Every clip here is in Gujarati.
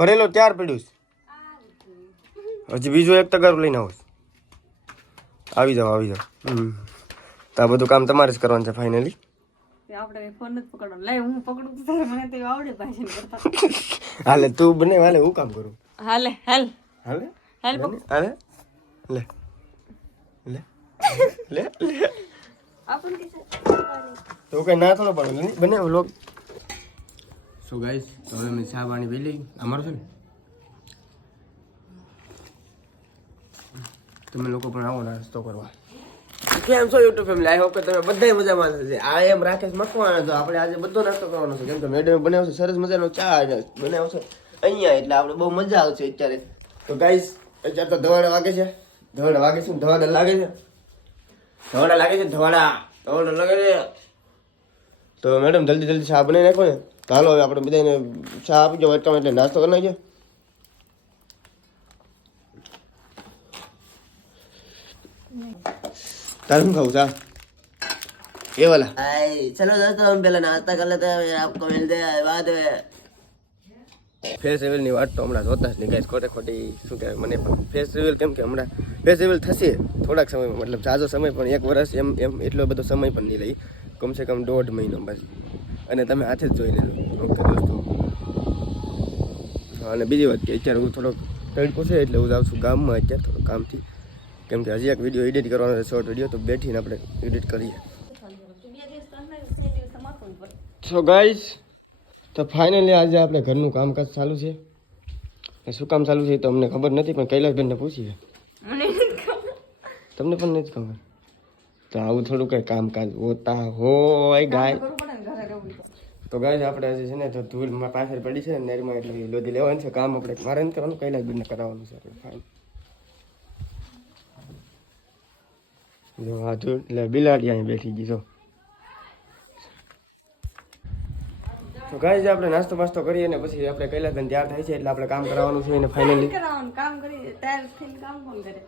ભરેલો ત્યાર પડ્યું છે. હજી બીજું એક તગારું લઈને આવું આવી જાઓ આવી જાઓ. હમ. તો આ બધું કામ તમારે જ કરવાનું છે ફાઇનલી હાલે તું બને હાલે હું કામ કરું? હાલે હાલ. હાલે? હાલ હાલે? લે. લે. લે લે. આપણ કે તો કઈ ના થોડો પડે. બને વ્લોગ સો ગાઈસ તો હવે મેં ચા પાણી પી લઈ અમારું છે ને? તમે લોકો પણ આવો નાસ્તો કરવા. કેમ છો યુટ્યુબ ફેમિલી આઈ હોપ કે તમે બધા મજામાં છે આ એમ રાકેશ મકવાના તો આપણે આજે બધો નાસ્તો કરવાનો છે. કેમ કે મેડમ બનાવ્યો છે, સરસ મજાનો ચા બનાવશે અહીંયા એટલે આપણે બહુ મજા આવશે અત્યારે. તો ગાઈસ અત્યારે તો ધવાડા વાગે છે. ધવાડા વાગે છે ધવાડા લાગે છે? ધવાડા લાગે છે ધવાડા. ધવાડા લાગે છે? તો મેડમ જલ્દી જલ્દી ચા બનાવી નાખો ને. હાલો હવે આપણે બધાને ચા આપજો વાટકામાં એટલે નાસ્તો કરી નાખજો. તારું ખાવું ચા? એ વાલા. ચલો દોસ્તો હમ પેલા નાસ્તા કર લેતા હૈ આપકો મિલતે હૈ બાદ હૈ ફેસ રિવીલની વાત તો હમણાં જોતા જ નહીં ગાઈસ ખોટે ખોટી શું કહેવાય મને પણ. ફેસ રિવીલ કેમ કે હમણાં ફેસ રિવીલ થશે થોડાક સમયમાં મતલબ જાજો સમય પણ એક વર્ષ એમ એમ એટલો બધો સમય પણ નહીં રહી. કમસે કમ દોઢ મહિનો પછી અને તમે હાથે જ જોઈ લેજો. ઓકે દોસ્તો. અને બીજી વાત કે અત્યારે હું થોડોક તડકો છે એટલે હું જાઉં છું ગામમાં અત્યારે થોડું કામથી. કેમ કે હજી એક વીડિયો એડિટ કરવાનો છે શોર્ટ વીડિયો તો બેઠીને આપણે એડિટ કરીએ. સો ગાઈઝ તો ફાઇનલી આજે આપણે ઘરનું કામકાજ ચાલુ છે. શું કામ ચાલુ છે તો અમને ખબર નથી પણ કૈલાસબેનને પૂછીએ તમને પણ નથી ખબર? તો આવું થોડું કંઈ કામકાજ હોતા હોય ગાય તો. ગાય આપણે આજે છે ને તો ધૂળમાં પાછળ પડી છે ને નેરમાં એટલે લોધી લેવાનું છે. કામ આપણે મારે નથી કરવાનું બીને કરાવવાનું છે. ફાઇન જો આ ધૂળ એટલે બિલાડી અહીં બેઠી ગઈ જો. તો ગાય આપણે નાસ્તો બાસ્તો કરીએ ને પછી આપણે કૈલાસબેન તૈયાર થાય છે એટલે આપણે કામ કરાવવાનું છે ને ફાઇનલી કામ કરી તૈયાર થઈને કામ કોણ કરે?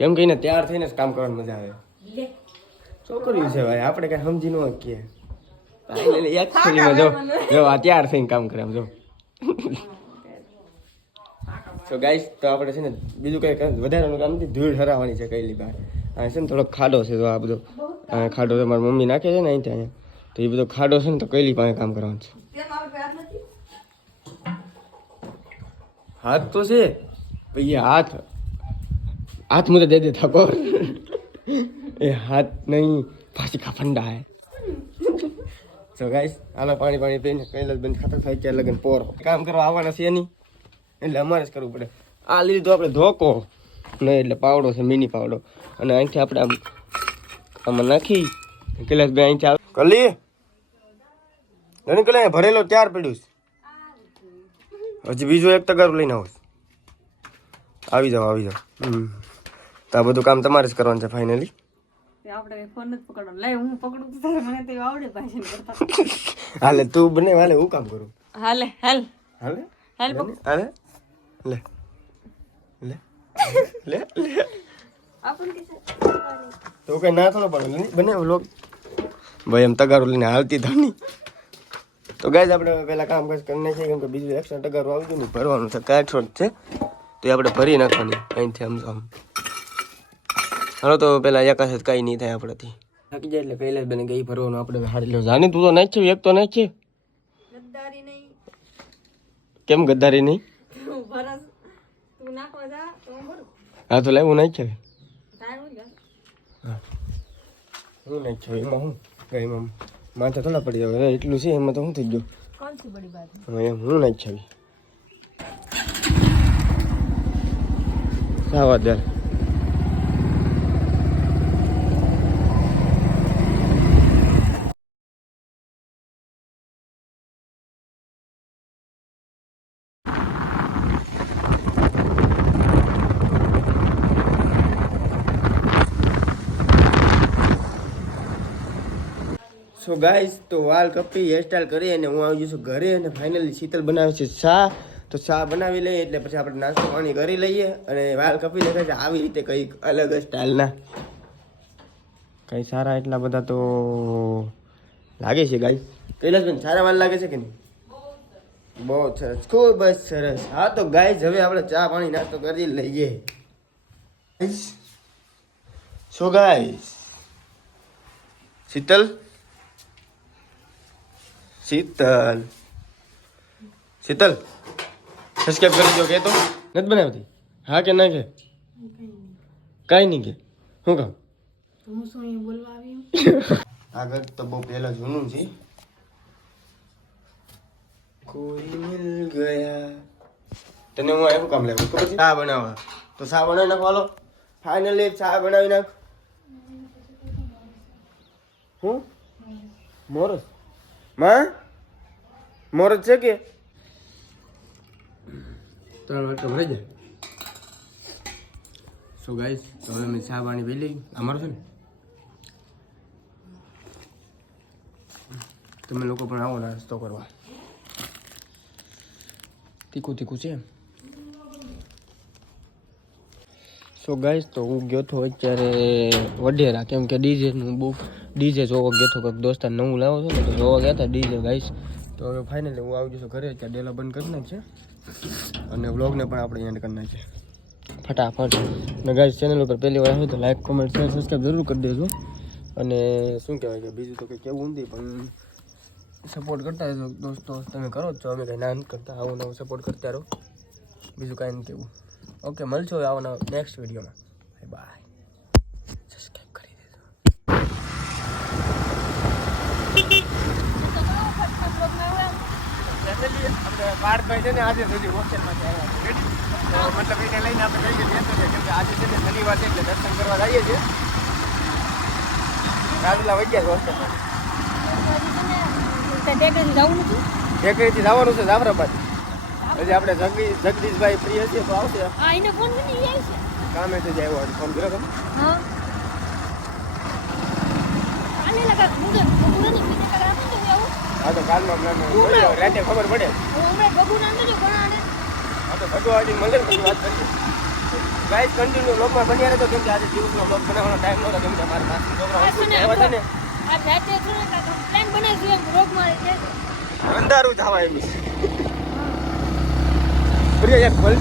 કેમ કહીને તૈયાર થઈને જ કામ કરવાની મજા આવે? છોકરીઓ છે ભાઈ આપણે કઈ સમજી ન શકીએ. અત્યાર થઈને કામ કરે આમ જો ગાઈસ તો આપણે છે ને બીજું કંઈ વધારાનું કામ નથી ધૂળ હરાવવાની છે કઈલી બહાર. છે ને થોડોક ખાડો છે તો આ બધો. ખાડો તો મારી મમ્મી નાખે છે ને અહીં ત્યાં તો એ બધો ખાડો છે ને તો કઈલી પાસે કામ કરવાનું છે. હાથ તો છે ભાઈ હાથ હાથ મુજબ દે દે થકો એ હાથ નહીં ફાંસી ખા ફંડા હે. સો ગાઈસ હાલો, પાણી પાણી પીને કૈલાસ બંધ ખાતર થાય ત્યાં લગન પોર. કામ કરવા આવવાના છે નહીં. એટલે અમારે જ કરવું પડે. આ લીધું આપણે ધોકો. નહીં, એટલે પાવડો છે, મિની પાવડો. અને અહીંથી આપણે આમ, આમાં નાખી, કૈલાસ બે અહીંથી આવે કલી! ઘણી કલા ભરેલો ત્યાર પડ્યું હજી બીજું એક તગારું લઈને આવો આવી જાઓ આવી જાઓ. તો આ બધું કામ તમારે જ કરવાનું છે ફાઇનલી આપણે ફોન નથી પકડવાનો. લાય હું પકડું તો મને તો આવડે ભાષણ કરતા. હાલે તું બને હાલે હું કામ કરું? હાલે હાલ. હાલે? હાલ હાલે? લે. લે. લે લે. આપણ કે તો કઈ ના થોડો પણ બને વ્લોગ ભાઈ એમ તગારું લઈને હાલતી તો નહીં. તો ગાય આપણે પહેલાં કામ કાજ કરી નાખીએ કેમ કે બીજું એક્સ્ટ્રા તગારું આવતું નહીં. ભરવાનું છે કાઠોડ છે. તો એ આપણે ભરી નાખવાની અહીંથી આમ આમ. હાલો તો પેલા એક હાથે કાંઈ નહીં થાય આપણાથી. થાકી જાય એટલે કૈલાસ બેને ગઈ ફરવાનું આપણે હાડી લો. જાને તું તો નહીં છે એક તો નહીં છે. કેમ ગદ્દારી નહીં? હા તો લાવ હું નહીં છે. હું. નહીં છું એમાં હું? ગઈ મમ માથે થોડા પડી જાવ એટલું છે એમાં તો હું થઈ ગયું? હા એમ હું નહીં છવી સાવા દર સો ગાઈઝ તો વાલ કપી હેરસ્ટાઈલ કરી અને હું આવી છું ઘરે અને ફાઇનલી શીતલ બનાવે છે ચા. તો ચા બનાવી લઈએ એટલે પછી આપણે નાસ્તો પાણી કરી લઈએ અને વાલ કપી દેખાય છે આવી રીતે કંઈક અલગ જ સ્ટાઇલના કંઈ સારા એટલા બધા તો લાગે છે ગાઈઝ કૈલાસભાઈ સારા વાલ લાગે છે કે નહીં? બહુ સરસ. ખૂબ જ સરસ. હા, તો ગાઈઝ હવે આપણે ચા પાણી નાસ્તો કરી લઈએ. So guys Sheetal? Sheetal. Sheetal subscribe કરી દો કે તો? નથી બનાવતી? હા કે ના કે? કાંઈ નહીં કે. શું કામ? આગળ તો બહુ પહેલા જૂનું છે. કોઈ મિલ ગયા. તને હું એવું કામ લેવું ખબર છે? ચા બનાવવા. તો ચા બનાવી નાખો, હાલો. ફાઇનલી ચા બનાવી નાખ. હું? મોરસ? માં? મોરસ છે કે? ત્રણ વાગે ભરાઈ જાય. સો ગાઈસ તો હવે મેં ચા પાણી પી લઈ અમારું છે ને? તમે લોકો પણ આવો, નાસ્તો કરવા. તીખું તીખું છે સો ગાઈસ તો હું ગયો હતો અત્યારે વઢેરા. કેમ કે ડીજેનું બહુ ડીજે જોવા ગયો હતો કંઈક દોસ્તાર નવું લાવો છો ને તો જોવા ગયા હતા ડીજે ગાઈસ તો હવે ફાઇનલી હું આવી જશું ઘરે. ત્યાં ડેલા બંધ કરી નાખશે અને વ્લોગને પણ આપણે એન્ડ કરી નાખીએ. ફટાફટ. અને ગાઈસ ચેનલ ઉપર પહેલી વાર આવ્યો તો લાઈક કોમેન્ટ શેર સબસ્ક્રાઈબ જરૂર કરી દેજો. અને શું કહેવાય કે બીજું તો કંઈ કેવું નથી, પણ સપોર્ટ કરતા રહેજો. દોસ્તો, તમે કરો જ છો. અમે કંઈ ના કરતા. આવું નવું સપોર્ટ કરતા રહો. બીજું કાંઈ નથી કેવું ઓકે મળશો હવે આવવાના નેક્સ્ટ વિડીયોમાં. બાય સબસ્ક્રાઈબ કરી દેજો. પાર્થભાઈ છે ને આજે સુધી હોસ્ટેલમાં મતલબ એને લઈને આપણે જઈએ છીએ કેમ કે આજે છે. ને શનિવાર છે એટલે દર્શન કરવા જઈએ છીએ રાજલા વૈદ્યા હોસ્ટેલમાં ટેકરીથી જવાનું છે જાફરાબાદ. પછી આપણે જગદીશ જગદીશભાઈ ફ્રી હશે તો આવશે. હા એને ફોન કરી જાય છે. કામે તો જાય આવ્યો ફોન કર્યો તમે હા. આને લગા મુદન મુદનની કરા આપું તો આવું. હા તો કાલનો પ્લાન રાતે ખબર પડે. હમણાં બબુના જો ભણાડે હા તો ભગવાજી મળે ને પછી વાત કરી. ગાઈસ કન્ટિન્યુ લોકમાં બન્યા રહેતો કેમ કે આજે દિવસનો લોક બનાવવાનો ટાઈમ નહોતો. કેમ કે મારા આ ને આવ્યા હતા ને. આ રાતે પ્લાન બનાવી મારે છે અંધારું જવા એમ ખોલ